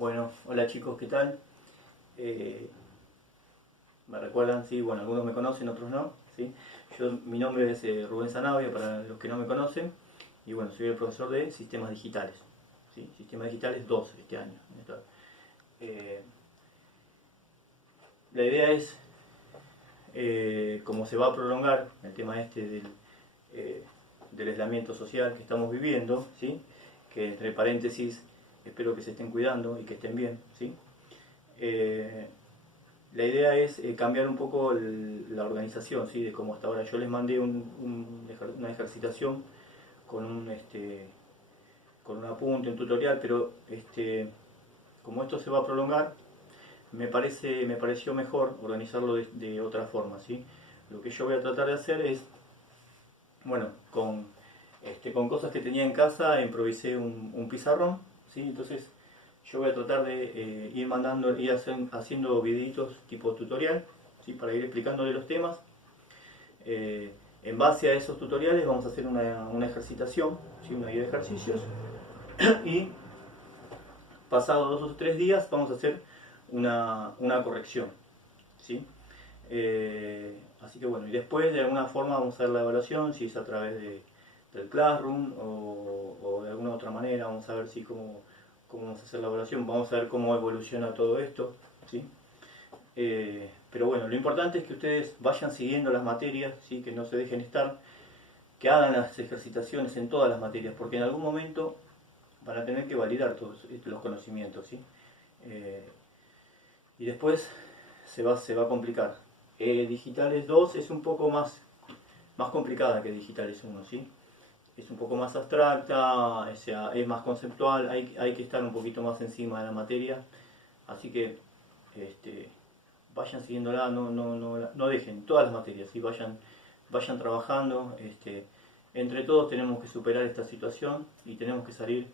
Bueno, hola chicos, ¿qué tal? ¿Me recuerdan? Sí, bueno, algunos me conocen, otros no, ¿sí? Mi nombre es Rubén Zanabria, para los que no me conocen, y bueno, soy el profesor de Sistemas Digitales, ¿sí? Sistemas Digitales 2 este año. Eh, la idea es, como se va a prolongar el tema del aislamiento social que estamos viviendo, ¿sí? Que entre paréntesis, espero que se estén cuidando y que estén bien, ¿sí? La idea es cambiar un poco la organización, ¿sí? De cómo hasta ahora. Yo les mandé una ejercitación con con un apunte, un tutorial, pero como esto se va a prolongar, me pareció mejor organizarlo de otra forma, ¿sí? Lo que yo voy a tratar de hacer es, bueno, con cosas que tenía en casa, improvisé un pizarrón, ¿sí? Entonces yo voy a tratar de haciendo videitos tipo tutorial, ¿sí? Para ir explicándole los temas. En base a esos tutoriales vamos a hacer una ejercitación, ¿sí? Una guía de ejercicios, y pasados 2 o 3 días vamos a hacer una corrección, ¿sí? Así que bueno, y después de alguna forma vamos a ver la evaluación, si es a través del Classroom o de alguna otra manera. Vamos a ver cómo vamos a hacer la evaluación, vamos a ver cómo evoluciona todo esto, ¿sí? Pero bueno, lo importante es que ustedes vayan siguiendo las materias, ¿sí? Que no se dejen estar, que hagan las ejercitaciones en todas las materias, porque en algún momento van a tener que validar todos los conocimientos, ¿sí? Y después se va a complicar. Digitales 2 es un poco más complicada que Digitales 1, ¿sí? Es un poco más abstracta, o sea, es más conceptual, hay que estar un poquito más encima de la materia, así que vayan siguiéndola, no dejen todas las materias, ¿sí? Vayan trabajando, entre todos tenemos que superar esta situación y tenemos que salir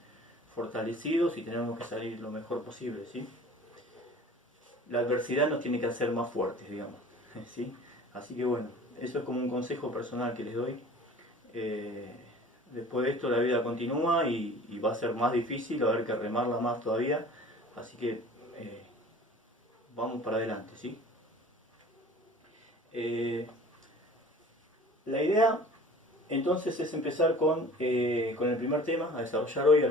fortalecidos y tenemos que salir lo mejor posible, ¿sí? La adversidad nos tiene que hacer más fuertes, digamos, ¿sí? Así que bueno, eso es como un consejo personal que les doy. Después de esto la vida continúa y va a ser más difícil, va a haber que remarla más todavía, así que vamos para adelante, ¿sí? La idea entonces es empezar con el primer tema, a desarrollar hoy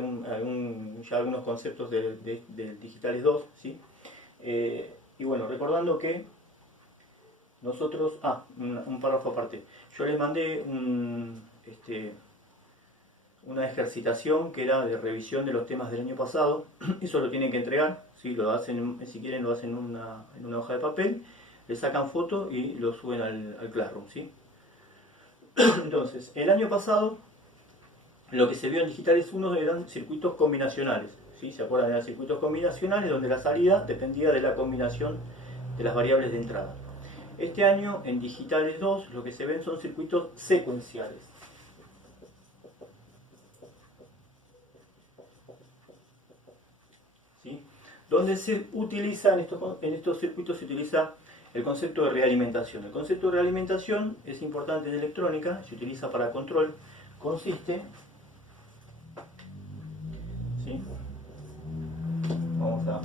ya algunos conceptos del Digitales 2, ¿sí? Y bueno, recordando que nosotros, un párrafo aparte, yo les mandé una ejercitación que era de revisión de los temas del año pasado. Eso lo tienen que entregar, ¿sí? Lo hacen, si quieren lo hacen en una hoja de papel, le sacan foto y lo suben al Classroom, ¿sí? Entonces, el año pasado lo que se vio en Digitales 1 eran circuitos combinacionales, ¿sí? ¿Se acuerdan? Eran circuitos combinacionales donde la salida dependía de la combinación de las variables de entrada. Este año en Digitales 2 lo que se ven son circuitos secuenciales. ¿Sí? Donde se utiliza, en estos circuitos se utiliza el concepto de realimentación. El concepto de realimentación es importante en electrónica, se utiliza para control, consiste, ¿sí? Vamos a...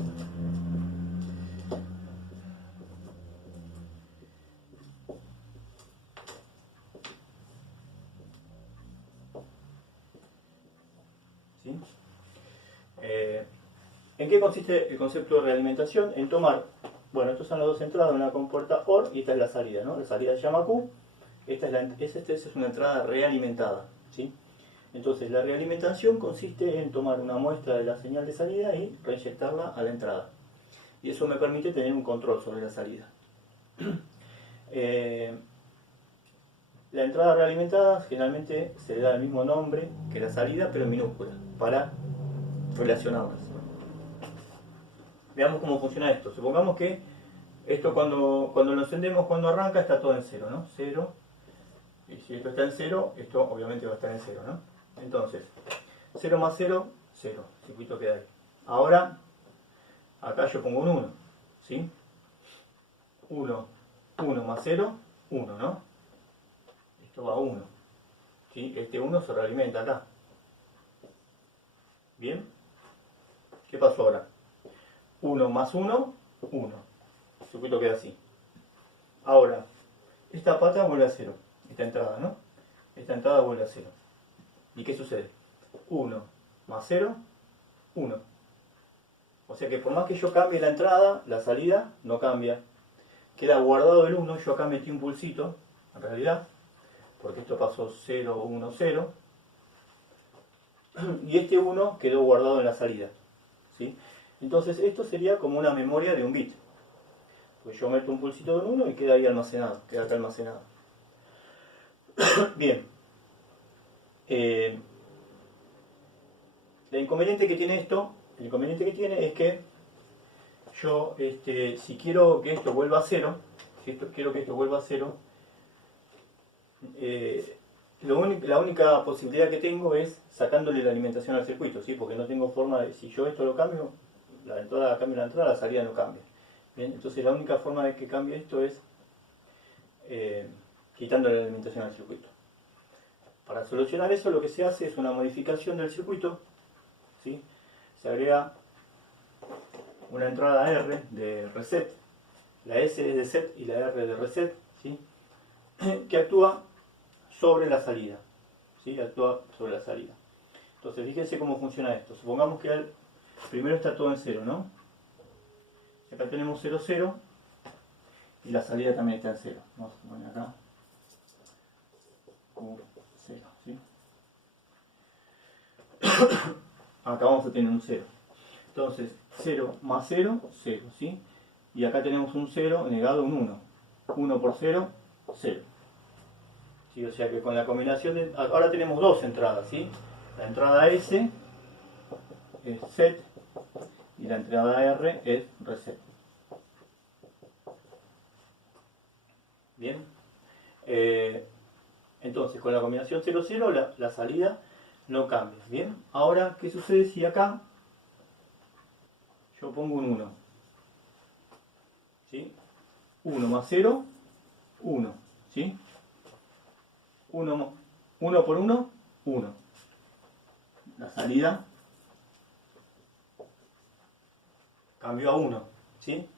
¿Sí? ¿En qué consiste el concepto de realimentación? En tomar, bueno, estas son las dos entradas, una compuerta OR y esta es la salida, ¿no? La salida se llama Q, esta es una entrada realimentada, ¿sí? Entonces la realimentación consiste en tomar una muestra de la señal de salida y reinyectarla a la entrada. Y eso me permite tener un control sobre la salida. La entrada realimentada generalmente se le da el mismo nombre que la salida, pero en minúscula, para relacionarlas. Veamos cómo funciona esto. Supongamos que esto cuando lo encendemos, cuando arranca, está todo en cero, ¿no? 0. Y si esto está en 0, esto obviamente va a estar en 0, ¿no? Entonces, 0 más 0, 0. El circuito queda ahí. Ahora, acá yo pongo un 1, ¿sí? 1 más 0, 1, ¿no? Esto va a 1. ¿Sí? Este 1 se realimenta acá. ¿Bien? ¿Qué pasó ahora? 1 más 1, 1. El circuito queda así. Ahora, esta pata vuelve a 0. Esta entrada, ¿no? Esta entrada vuelve a 0. ¿Y qué sucede? 1 más 0, 1. O sea que por más que yo cambie la entrada, la salida no cambia. Queda guardado el 1. Yo acá metí un pulsito, en realidad, porque esto pasó 0, 1, 0. Y este 1 quedó guardado en la salida, ¿sí? Entonces esto sería como una memoria de un bit. Pues yo meto un pulsito de un 1 y queda ahí almacenado, queda acá almacenado. Bien. El inconveniente que tiene esto, es que yo, si quiero que esto vuelva a 0, la única posibilidad que tengo es sacándole la alimentación al circuito, ¿sí? Porque no tengo forma de, si yo esto lo cambio, la entrada, la salida no cambia. Bien, entonces la única forma de que cambie esto es quitándole la alimentación al circuito. Para solucionar eso lo que se hace es una modificación del circuito, ¿sí? Se agrega una entrada R de reset, la S es de set y la R de reset, ¿sí? Que actúa sobre la salida, ¿sí? Actúa sobre la salida. Entonces fíjense cómo funciona esto. Supongamos que primero está todo en 0, ¿no? Acá tenemos 0, 0 y la salida también está en 0. Vamos a poner acá como 0, ¿sí? Acá vamos a tener un 0. Entonces 0 más 0, 0, ¿sí? Y acá tenemos un 0 negado un 1. 1 por 0, 0. ¿Sí? O sea que con la combinación de... Ahora tenemos dos entradas, ¿sí? La entrada S es set y la entrada R es reset. Bien. Entonces con la combinación 0, 0 la salida no cambia. Bien. Ahora, ¿qué sucede si acá yo pongo un 1? ¿Sí? 1 más 0, 1. ¿Sí? 1 por 1, 1. La salida cambió a 1. ¿Sí?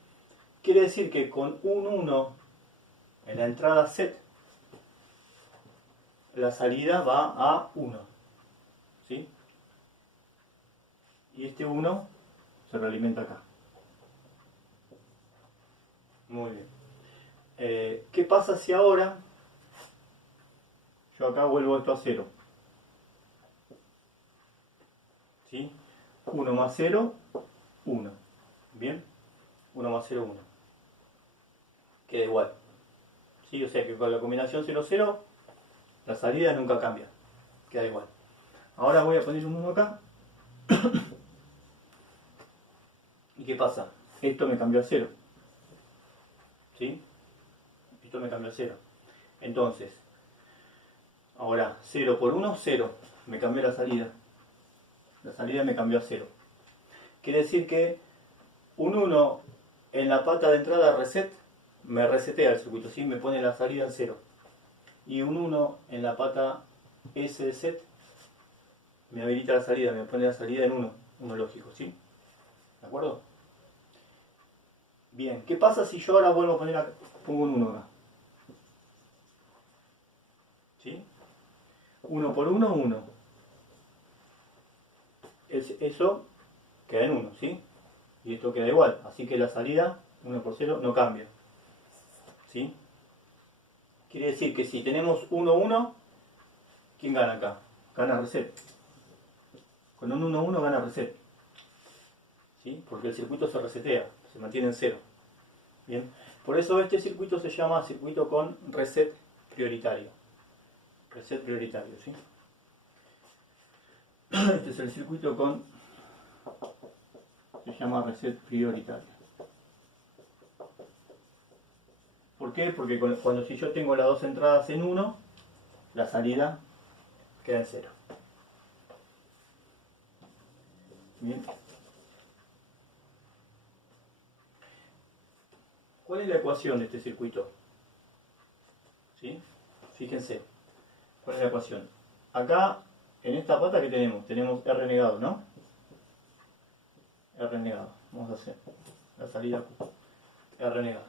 Quiere decir que con un 1 en la entrada set, la salida va a 1. ¿Sí? Y este 1 se realimenta acá. Muy bien. ¿Qué pasa si ahora yo acá vuelvo esto a 0? ¿Sí? 1 más 0, 1. Bien. 1 más 0, 1. Queda igual. ¿Sí? O sea que con la combinación 0, 0, la salida nunca cambia. Queda igual. Ahora voy a poner un 1 acá. ¿Y qué pasa? Esto me cambió a 0. ¿Sí? Esto me cambió a 0. Entonces, ahora 0 por 1, 0. Me cambió la salida. La salida me cambió a 0. Quiere decir que un 1 en la pata de entrada reset me resetea el circuito, ¿sí? Me pone la salida en 0. Y un 1 en la pata S de set me habilita la salida, me pone la salida en 1. 1 lógico, ¿sí? ¿De acuerdo? Bien, ¿qué pasa si yo ahora vuelvo a poner pongo un 1 acá? ¿Sí? 1 por 1, 1. Eso queda en 1, ¿sí? Y esto queda igual, así que la salida, 1 por 0, no cambia. ¿Sí? Quiere decir que si tenemos 1, 1, ¿quién gana acá? Gana reset. Con un 1, 1 gana reset. ¿Sí? Porque el circuito se resetea, se mantiene en 0. Bien. Por eso este circuito se llama circuito con reset prioritario. Reset prioritario, ¿sí? Este es el circuito con... se llama reset prioritario. ¿Por qué? Porque cuando si yo tengo las dos entradas en 1, la salida queda en 0. Bien. ¿Cuál es la ecuación de este circuito? ¿Sí? Fíjense. ¿Cuál es la ecuación? Acá, en esta pata que tenemos R negado, ¿no? R negado. Vamos a hacer la salida Q, R negado.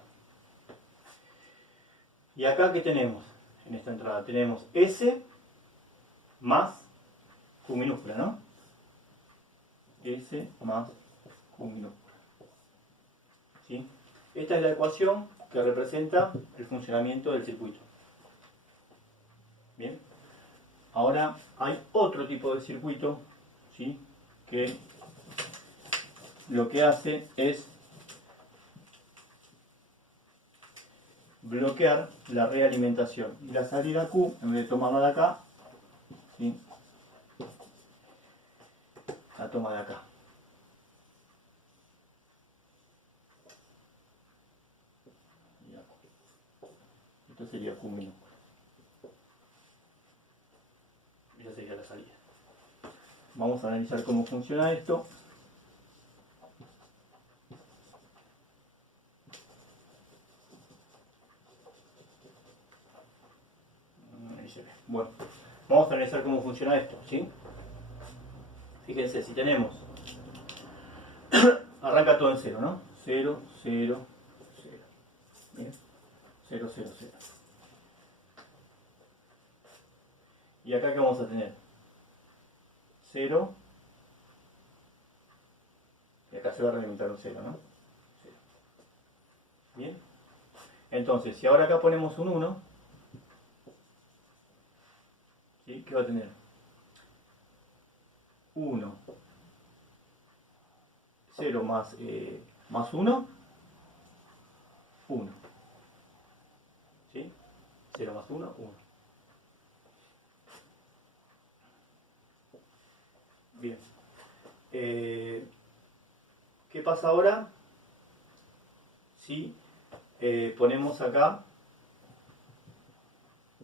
Y acá, ¿qué tenemos? En esta entrada tenemos S más Q minúscula, ¿no? S más Q minúscula. ¿Sí? Esta es la ecuación que representa el funcionamiento del circuito. Bien. Ahora hay otro tipo de circuito, ¿sí?, que lo que hace es bloquear la realimentación. Y la salida Q, en vez de tomarla de acá, ¿sí?, la toma de acá. Esto sería Q minúscula. Esa sería la salida. Vamos a analizar cómo funciona esto. Ahí se ve. Bueno, vamos a analizar cómo funciona esto, ¿sí? Fíjense, si tenemos, arranca todo en 0, ¿no? 0, 0, 0. Bien, 0, 0, 0. Y acá, ¿qué vamos a tener? 0. Y acá se va a realimentar un 0, ¿no? 0. Bien. Entonces, si ahora acá ponemos un 1, ¿sí?, ¿qué va a tener? 1. 0 más 1, 1. ¿Sí? 0 más 1, 1. Bien. ¿Qué pasa ahora si ponemos acá?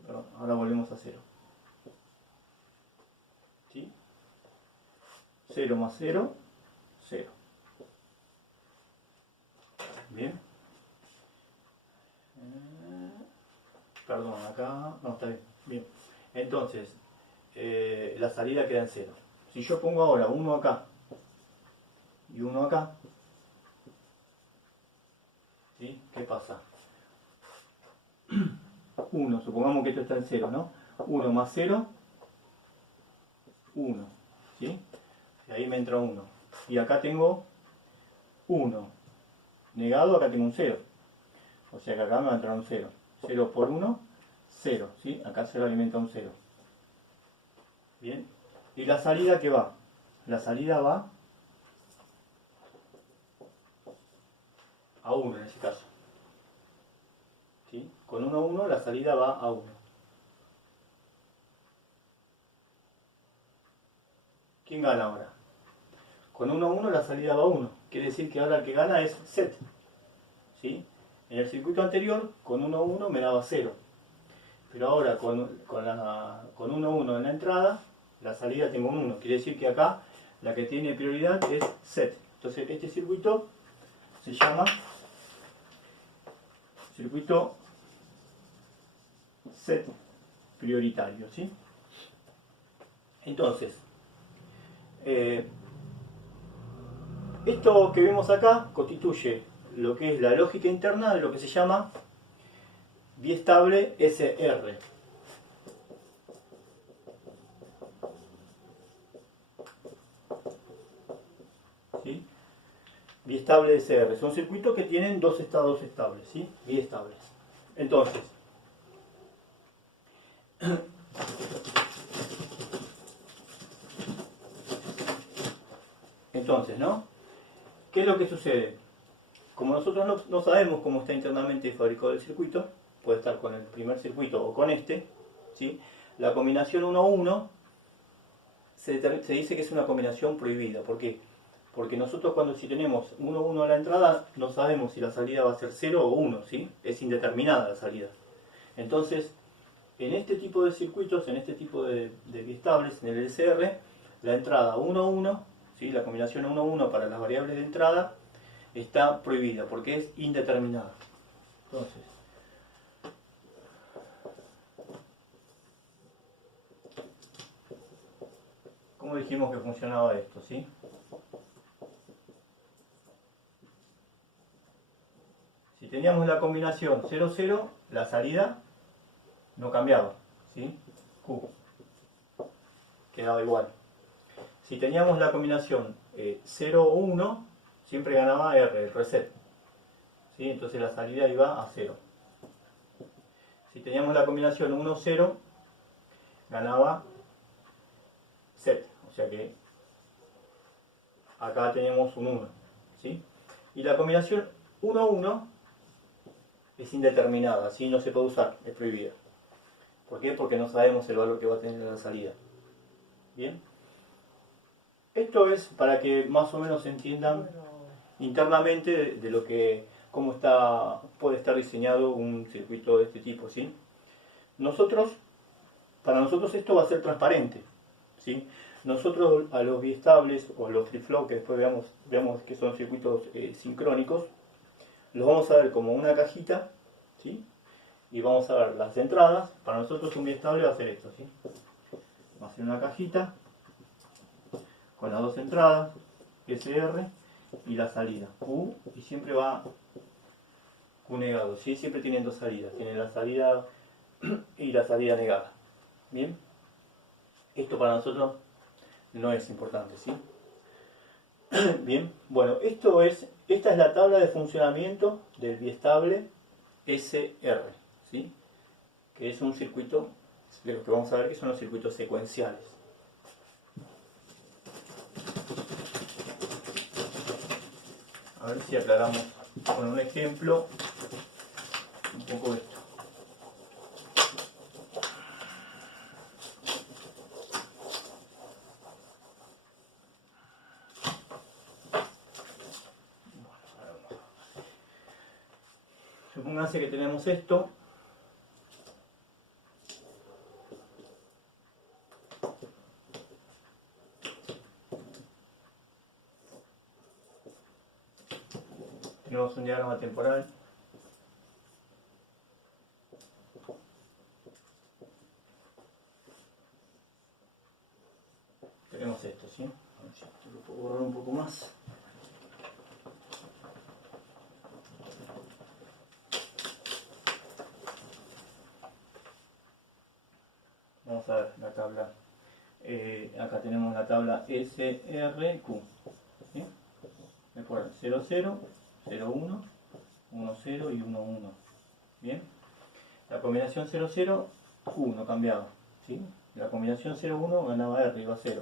Perdón, ahora volvemos a 0. ¿Sí? 0 más 0, 0. Bien. Perdón, acá. No, está bien. Bien. Entonces, la salida queda en 0. Si yo pongo ahora 1 acá y 1 acá, ¿sí?, ¿qué pasa? 1, supongamos que esto está en 0, ¿no? 1 más 0, 1. ¿Sí? Y ahí me entra 1. Y acá tengo 1 negado, acá tengo un 0. O sea que acá me va a entrar un 0. 0 por 1, 0. ¿Sí? Acá se alimenta un 0. Bien. ¿Y la salida qué va? La salida va a 1 en ese caso. ¿Sí? Con 1, 1 la salida va a 1. ¿Quién gana ahora? Con 1, 1 la salida va a 1. Quiere decir que ahora el que gana es set. ¿Sí? En el circuito anterior, con 1, 1 me daba 0. Pero ahora con 1, 1 en la entrada, la salida tengo un 1. Quiere decir que acá la que tiene prioridad es set. Entonces este circuito se llama circuito set prioritario, ¿sí? Entonces, esto que vemos acá constituye lo que es la lógica interna de lo que se llama biestable SR. ¿Sí? Biestable SR. Son circuitos que tienen dos estados estables, ¿sí? Biestables. Entonces, ¿no? ¿Qué es lo que sucede? Como nosotros no sabemos cómo está internamente fabricado el circuito, puede estar con el primer circuito o con este, ¿sí? La combinación 1-1 se dice que es una combinación prohibida. ¿Por qué? Porque nosotros si tenemos 1-1 a la entrada, no sabemos si la salida va a ser 0 o 1, ¿sí? Es indeterminada la salida. Entonces, en este tipo de circuitos, en este tipo de biestables, en el LCR, la entrada 1-1, ¿sí?, la combinación 1-1 para las variables de entrada, está prohibida porque es indeterminada. Entonces, ¿cómo dijimos que funcionaba esto? ¿Sí? teníamos la combinación 0, 0, la salida no cambiaba, ¿sí? Q quedaba igual. Si teníamos la combinación 0, 1, siempre ganaba R, el reset, ¿sí? Entonces la salida iba a 0. Si teníamos la combinación 1, 0, ganaba set, o sea que acá tenemos un 1, ¿sí? Y la combinación 1, 1 es indeterminada, ¿sí? No se puede usar, es prohibida. ¿Por qué? Porque no sabemos el valor que va a tener la salida. ¿Bien? Esto es para que más o menos entiendan internamente de lo que, cómo puede estar diseñado un circuito de este tipo, ¿sí? Para nosotros esto va a ser transparente, ¿sí? Nosotros a los biestables o a los flip-flop, que después veamos que son circuitos sincrónicos, los vamos a ver como una cajita, ¿sí? Y vamos a ver las entradas. Para nosotros un biestable va a ser esto, ¿sí? Va a ser una cajita con las dos entradas, SR, y la salida, Q, y siempre va Q negado, ¿sí? Siempre tienen dos salidas, tiene la salida y la salida negada. Bien, esto para nosotros no es importante, ¿sí? Bien, bueno, esta es la tabla de funcionamiento del biestable SR, ¿sí? Que es un circuito, de lo que vamos a ver que son los circuitos secuenciales. A ver si aclaramos con un ejemplo un poco esto. Supónganse que tenemos esto. Tenemos un diagrama temporal. Tenemos esto, ¿sí? A ver si lo puedo borrar un poco más. Vamos a ver la tabla. Acá tenemos la tabla SRQ. ¿Sí? Recuerden, 0, 0, 0, 1, 1, 0 y 1, 1. Bien. La combinación 0, 0, Q no cambiaba. ¿Sí? La combinación 0, 1 ganaba R, iba a 0.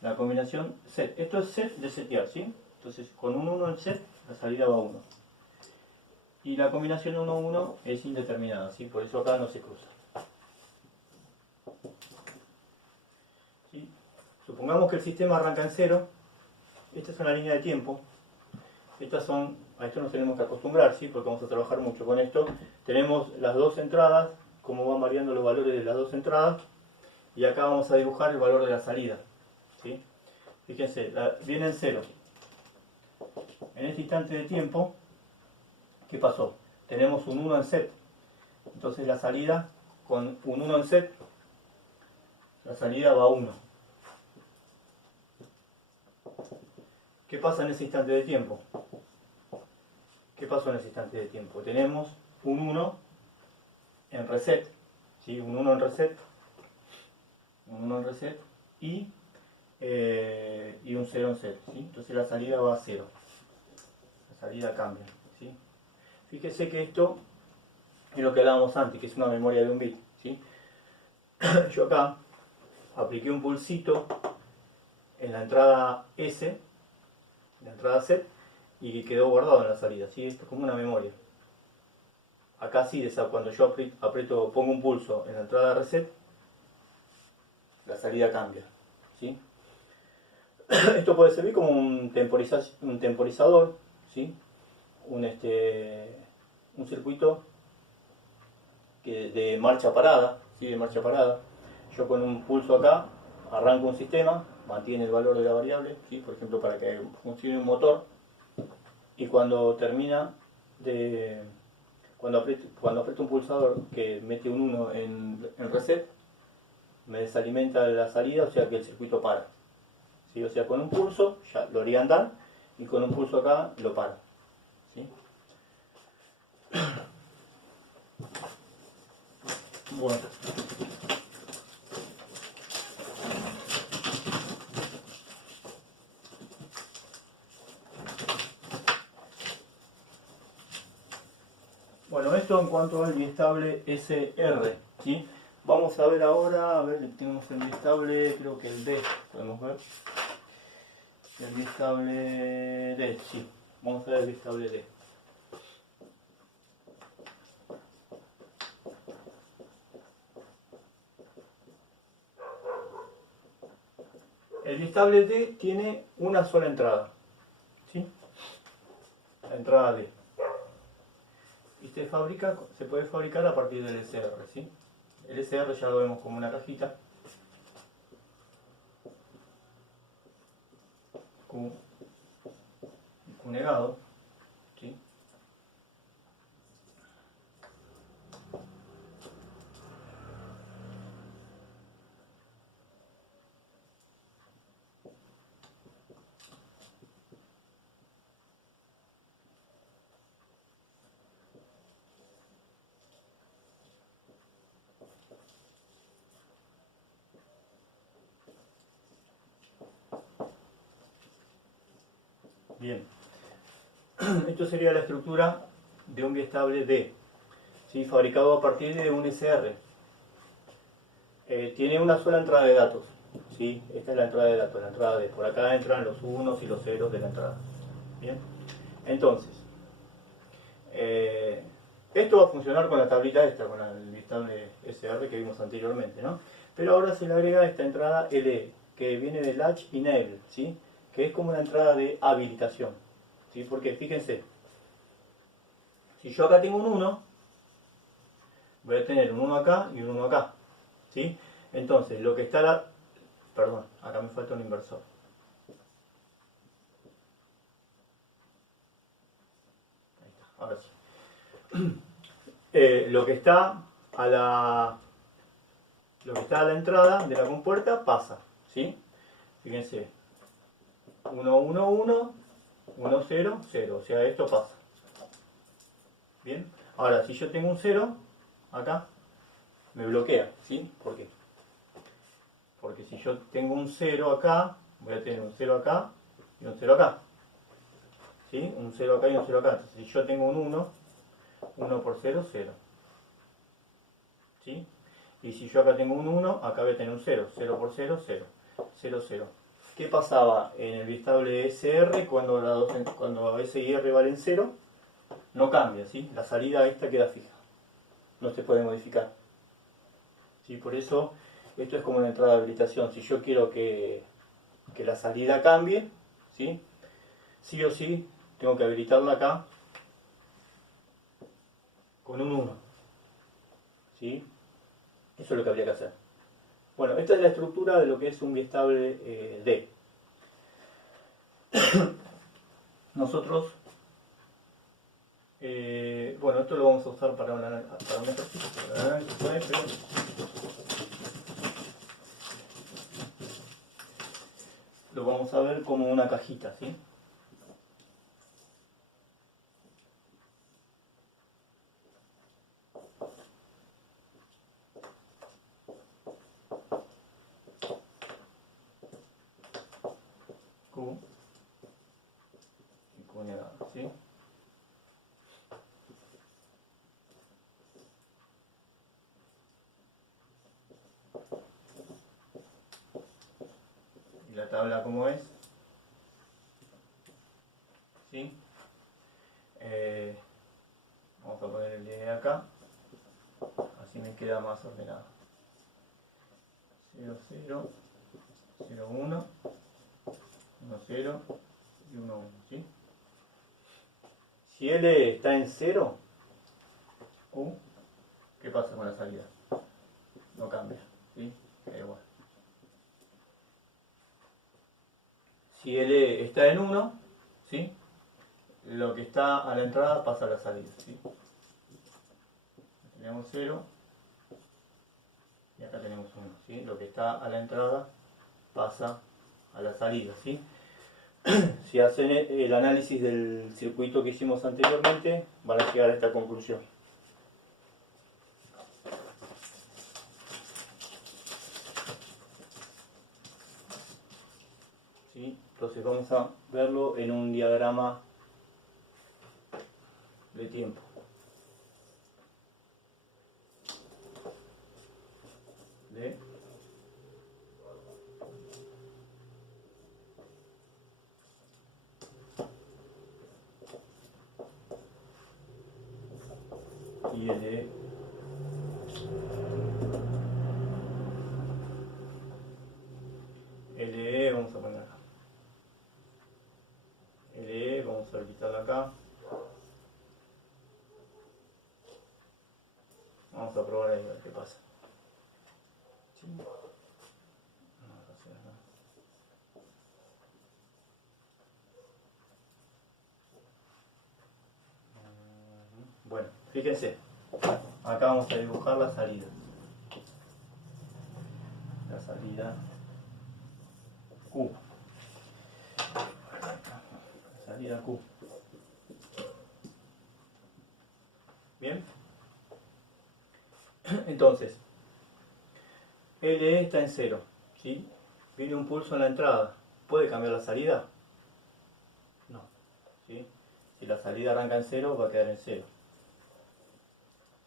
La combinación set. Esto es set de setear, ¿sí? Entonces con un 1 en set, la salida va a 1. Y la combinación 1, 1 es indeterminada, ¿sí? Por eso acá no se cruza. ¿Sí? Supongamos que el sistema arranca en 0. Esta es una línea de tiempo. A esto nos tenemos que acostumbrar, ¿sí? Porque vamos a trabajar mucho con esto. Tenemos las dos entradas, cómo van variando los valores de las dos entradas. Y acá vamos a dibujar el valor de la salida, ¿sí? Fíjense, viene en 0. En este instante de tiempo, ¿qué pasó? Tenemos un 1 en set. Entonces la salida, con un 1 en set, la salida va a 1. ¿Qué pasa en ese instante de tiempo? ¿Qué pasó en ese instante de tiempo? Tenemos un 1 en reset, ¿sí? Un 1 en reset, un 1 en reset y un 0 en set, ¿sí? Entonces la salida va a 0. La salida cambia, ¿sí? Fíjese que esto es lo que hablábamos antes, que es una memoria de un bit, ¿sí? Yo acá apliqué un pulsito en la entrada S, en la entrada set, y quedó guardado en la salida, ¿sí? Esto es como una memoria. Acá sí, cuando yo pongo un pulso en la entrada de reset, la salida cambia, ¿sí? Esto puede servir como un temporizador, ¿sí? Un circuito de marcha parada, ¿sí? De marcha parada. Yo con un pulso acá arranco un sistema, mantiene el valor de la variable, ¿sí? Por ejemplo, para que funcione un motor, y cuando cuando aprieto un pulsador que mete un 1 en reset, me desalimenta la salida, o sea que el circuito para, ¿sí? O sea, con un pulso ya lo haría andar, y con un pulso acá lo para, ¿sí? Bueno. Bueno, esto en cuanto al biestable SR, ¿sí? Vamos a ver ahora, a ver, tenemos el biestable, creo que el D, podemos ver. El biestable D, sí. Vamos a ver el biestable D. El biestable D tiene una sola entrada, ¿sí? La entrada D. Y se puede fabricar a partir del SR, ¿sí? El SR ya lo vemos como una cajita. Q negado, ¿sí? Bien, esto sería la estructura de un biestable D, ¿sí? Fabricado a partir de un SR. Tiene una sola entrada de datos, ¿sí? Esta es la entrada de datos, la entrada D. Por acá entran los unos y los ceros de la entrada. Bien, entonces, esto va a funcionar con la tablita esta, con el biestable SR que vimos anteriormente, ¿no? Pero ahora se le agrega esta entrada LE, que viene de Latch Enable, ¿sí? Que es como una entrada de habilitación, ¿sí? Porque fíjense, si yo acá tengo un 1, voy a tener un 1 acá y un 1 acá, ¿sí? Entonces, lo que está perdón, acá me falta un inversor. Ahí está, ahora sí. Lo que está a la entrada de la compuerta pasa, ¿sí? Fíjense, 1, 1, 1, 1, 0, 0, o sea, esto pasa. Bien, ahora si yo tengo un 0 acá, me bloquea, ¿sí? ¿Por qué? Porque si yo tengo un 0 acá, voy a tener un 0 acá y un 0 acá, ¿sí? Un 0 acá y un 0 acá. Entonces, si yo tengo un 1, 1 por 0, 0, ¿sí? Y si yo acá tengo un 1, acá voy a tener un 0, 0 por 0, 0, 0, 0. ¿Qué pasaba en el biestable SR cuando S y R valen 0? No cambia, ¿sí? La salida esta queda fija, no se puede modificar, ¿sí? Por eso esto es como una entrada de habilitación. Si yo quiero que la salida cambie, ¿sí? Sí o sí tengo que habilitarla acá con un 1, ¿sí? Eso es lo que habría que hacer. Bueno, esta es la estructura de lo que es un biestable D. Nosotros, bueno, esto lo vamos a usar para un ejercicio, pero lo vamos a ver como una cajita, ¿sí? Q y Q negado, ¿sí? Y la tabla como es, ¿sí? Vamos a poner el de acá, así me queda más ordenado. 0, 0, 0, 1, 1, 0 y 1, 1, ¿sí? Si L está en 0, ¿qué pasa con la salida? No cambia, ¿sí? Queda igual. Si L está en 1, ¿sí? Lo que está a la entrada pasa a la salida, ¿sí? Tenemos 0 y acá tenemos 1, ¿sí? Lo que está a la entrada pasa a la salida, ¿sí? Si hacen el análisis del circuito que hicimos anteriormente, van a llegar a esta conclusión. ¿sí? Entonces vamos a verlo en un diagrama de tiempo. De y LE LE vamos a poner acá. LE vamos a quitarlo acá. Vamos a probar ahí a ver qué pasa. ¿Sí? Bueno, fíjense, acá vamos a dibujar la salida. La salida Q. La salida Q. Bien. Entonces, LE está en 0, ¿sí? Viene un pulso en la entrada. ¿Puede cambiar la salida? No, ¿sí? Si la salida arranca en 0, va a quedar en 0.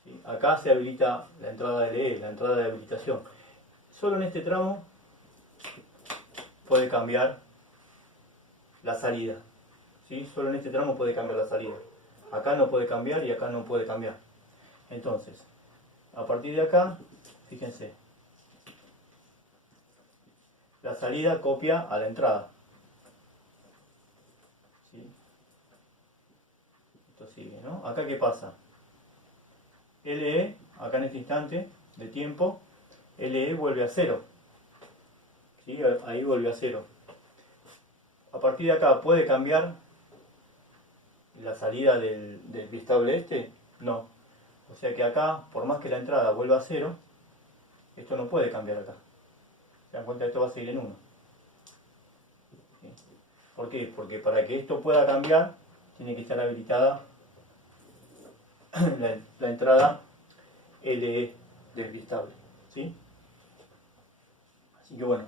¿Sí? Acá se habilita la entrada de LE, la entrada de habilitación. Solo en este tramo puede cambiar la salida. ¿Sí? Solo en este tramo puede cambiar la salida. Acá no puede cambiar y acá no puede cambiar. Entonces, a partir de acá, fíjense, la salida copia a la entrada. ¿Sí? Esto sigue, ¿no? Acá, ¿qué pasa? LE, acá en este instante de tiempo, LE vuelve a 0. ¿Sí? Ahí vuelve a 0. A partir de acá, ¿puede cambiar la salida del bistable este? No. O sea que acá, por más que la entrada vuelva a 0, esto no puede cambiar acá. ¿Se dan cuenta? Esto va a seguir en 1. ¿Sí? ¿Por qué? Porque para que esto pueda cambiar, tiene que estar habilitada la entrada LE del bistable. ¿Sí? Así que bueno.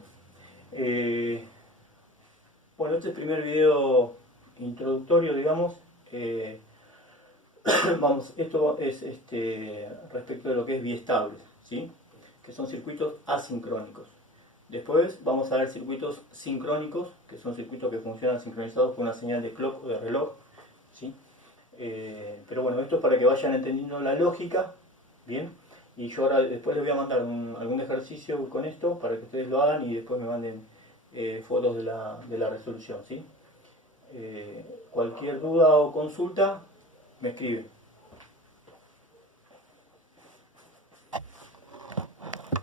Bueno, este es el primer video introductorio, digamos. Vamos, esto es respecto de lo que es biestables, ¿sí? Que son circuitos asincrónicos. Después vamos a ver circuitos sincrónicos, que son circuitos que funcionan sincronizados con una señal de clock o de reloj, ¿sí? Pero bueno, esto es para que vayan entendiendo la lógica, ¿bien? Y yo ahora después les voy a mandar algún ejercicio con esto para que ustedes lo hagan y después me manden fotos de la resolución, ¿sí? Cualquier duda o consulta me escriben.